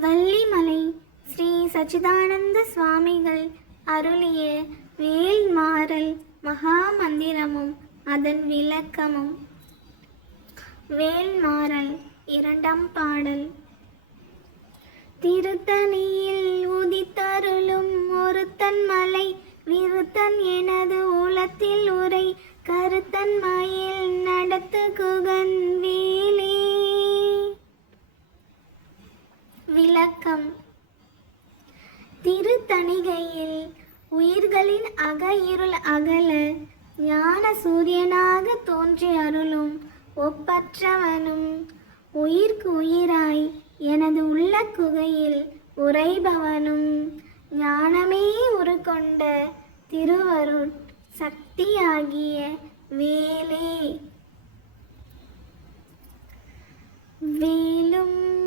வள்ளிமலை ஸ்ரீ சச்சிதானந்த சுவாமிகள் அருளிய வேல்மாறல் மகாமந்திரமும் அதன் விளக்கமும். வேல்மாறல் இரண்டாம் பாடல். திருத்தணியில் உதித்தருளும் ஒருத்தன் மலை விருத்தன் எனது உளத்தில் உரை கருத்தன் மயில் நடத்து குகன் வேலே. விளக்கம். திருத்தணிகையில் உயிர்களின் அக இருள் அகல ஞான சூரியனாக தோன்றி அருளும் ஒப்பற்றவனும் உயிர்க்கு உயிராய் எனது உள்ள குகையில் உறைபவனும் ஞானமே உருக்கொண்ட திருவருட் சக்தியாகிய வேலே. வேலும்